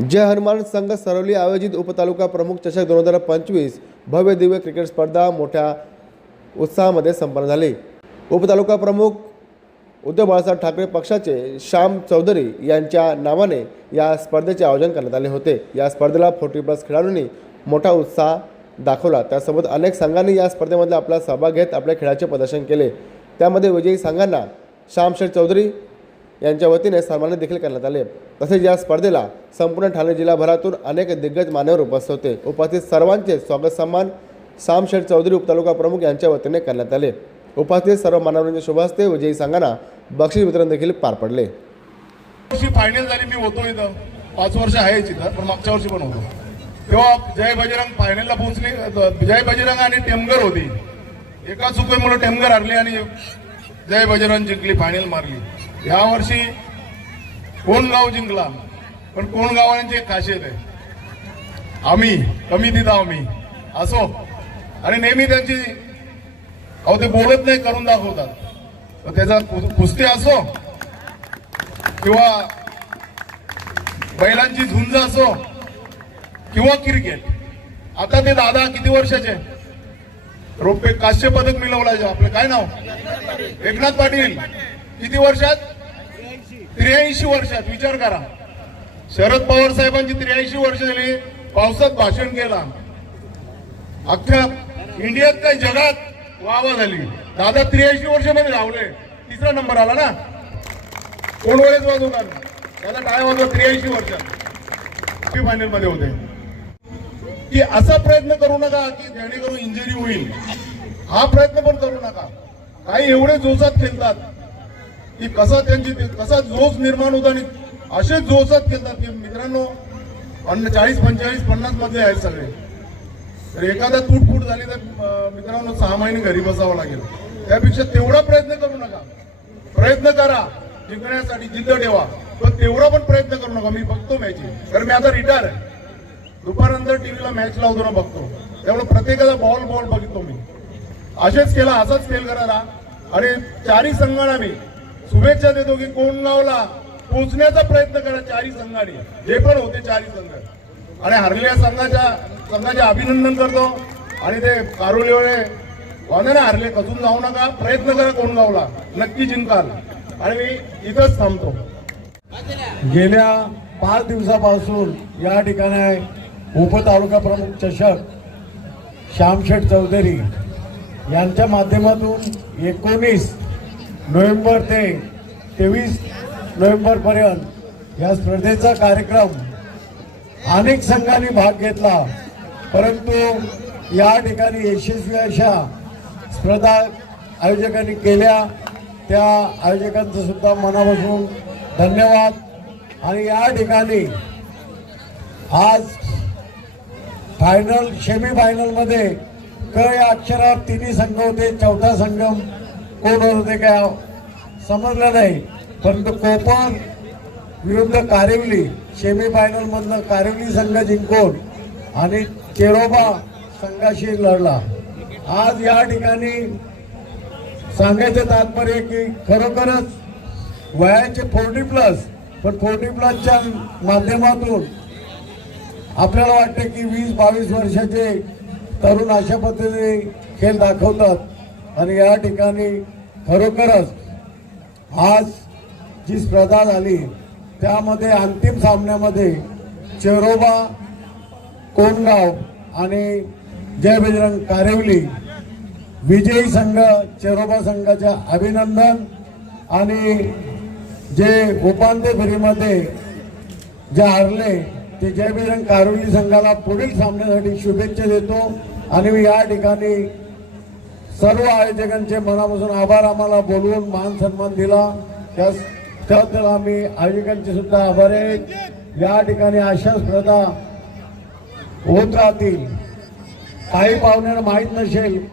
जय हनुमान संघ सरवली आयोजित उपतालुका प्रमुख चषक दोन हजार पंचवीस भव्य दिव्य क्रिकेट स्पर्धा मोठ्या उत्साहामध्ये संपन्न झाली. उपतालुका प्रमुख उद्धव बाळासाहेब ठाकरे पक्षाचे श्याम चौधरी यांच्या नावाने या स्पर्धेचे आयोजन करण्यात आले होते. या स्पर्धेला फोर्टी प्लस खेळाडूंनी मोठा उत्साह दाखवला. त्यासोबत अनेक संघांनी या स्पर्धेमध्ये आपला सहभाग घेत आपल्या खेळाचे प्रदर्शन केले. त्यामध्ये विजयी संघांना श्यामशेठ चौधरी यांच्या वतीने सन्मानित देखील करण्यात आले. तसेच या स्पर्धेला संपूर्ण ठाणे जिल्हाभरातून अनेक दिग्गज मान्यवर उपस्थित होते. उपस्थित सर्वांचे स्वागत सन्मान सामशेठ चौधरी उपतालुका प्रमुख यांच्या वतीने करण्यात आले. उपस्थित सर्व मान्यवरांच्या शुभहस्ते विजयी संघांना बक्षीस वितरण देखील पार पडले. फायनल झाली मी होतो इथं. पाच वर्ष आहे इथं पण मागच्या वर्षी पण होतो. तेव्हा जय बजरंग फायनलला पोहोचली. जय बजरंग आणि टेमगर होती. एका चुकीमुळे टेमगर हरली आणि जय बजरंग जिंकली फायनल मारली. या वर्षी कोणगाव जिंकला? पण कोण गावांची एक खासियत आहे. आम्ही कमी तिथं आम्ही. असो. आणि नेहमी त्यांची अहो ते बोलत नाही करून दाखवतात. त्याचा कुस्ती असो किंवा बैलांची झुंज असो किंवा क्रिकेट आता ते दादा किती वर्षाचे? रोपे काश्य पदक मिळवलं आपलं काय नाव? एकनाथ पाटील. किती वर्षात? त्र्याऐंशी वर्षात. विचार करा. शरद पवार साहेबांची त्र्याऐंशी वर्ष झाली. पावसात भाषण केला. अख्ख्या इंडियात काय जगात वावा झाली. दादा त्र्याऐंशी वर्षामध्ये धावले. तिसरा नंबर आला ना? कोण वेळेस वाजवणार? दादा टाळ्या वाजव त्र्याऐंशी वर्षात. फायनलमध्ये होते. की असा प्रयत्न करू नका की जेणेकरून इंजुरी होईल. हा प्रयत्न पण करू नका. काही एवढे जोशात खेळतात की कसा त्यांची कसा जोश निर्माण होतो आणि असे जोशात खेळतात की मित्रांनो चाळीस पंचेचाळीस पन्नास मधले आहेत सगळे. तर एखादा तुटफूट झाली तर मित्रांनो सहा महिने घरी बसावं लागेल. त्यापेक्षा तेवढा प्रयत्न करू नका. प्रयत्न करा. जिंकण्यासाठी जिद्द ठेवा. पण तेवढा पण प्रयत्न करू नका. मी बघतो मॅची कारण मी आता रिटायर आहे. दुपारनंतर टीव्हीला मॅच लावतो ना बघतो. त्यामुळे प्रत्येकाला बॉल बॉल बघितो मी. असेच केला असाच खेळ करा आणि चारही संघांना मी शुभेच्छा देतो की कोण गावला पोचण्याचा प्रयत्न करा चारही संघाने. जे पण होते चारही संघ. आणि हरलेल्या संघाच्या संघाचे अभिनंदन करतो. आणि ते कारुलेवळे वांदे ना हरले खचून जाऊ नका. प्रयत्न करा कोण गावला नक्की जिंकाल. आणि मी इथंच थांबतो. गेल्या पाच दिवसापासून या ठिकाणी उपतालुका प्रमुख चषक श्यामशेठ चौधरी यांच्या माध्यमातून एकोणीस नोव्हेंबर ते तेवीस नोव्हेंबरपर्यंत या स्पर्धेचा कार्यक्रम अनेक संघांनी भाग घेतला. परंतु या ठिकाणी यशस्वी अशा स्पर्धा आयोजकांनी केल्या. त्या आयोजकांचं सुद्धा मनापासून धन्यवाद. आणि या ठिकाणी आज फायनल सेमी फायनल क या अक्षरात तिन्ही संघ होते चौथा संघ. कोण होते काय समजलं नाही. परंतु कोपण विरुद्ध कारिवली सेमी कारिवली संघ जिंकून आणि चेरोबा संघाशी लढला. आज या ठिकाणी सांगायचं तात्पर्य की खरोखरच वयाचे फोर्टी प्लस पण फोर्टी प्लसच्या माध्यमातून आपल्याला वाटतं की वीस बावीस वर्षाचे तरुण अशा पद्धतीने खेळ दाखवतात. आणि या ठिकाणी खरोखरच आज जी स्पर्धा झाली त्यामध्ये अंतिम सामन्यामध्ये चेरोबा कोंडगाव आणि जय बजरंग कारेवली विजयी संघ चेरोबा संघाच्या अभिनंदन आणि जे उपांत्य फेरीमध्ये जे हरले ते जय बजरंग कारोली संघाला पुढील सामन्यासाठी शुभेच्छा देतो. आणि मी या ठिकाणी सर्व आयोजकांचे मनापासून आभार आम्हाला बोलवून मान सन्मान दिला. त्या त्याबद्दल आम्ही आयोजकांचे सुद्धा आभार आहेत या ठिकाणी अशा स्पर्धा होत राहतील. काही पाहुण्यांना माहीत नसेल.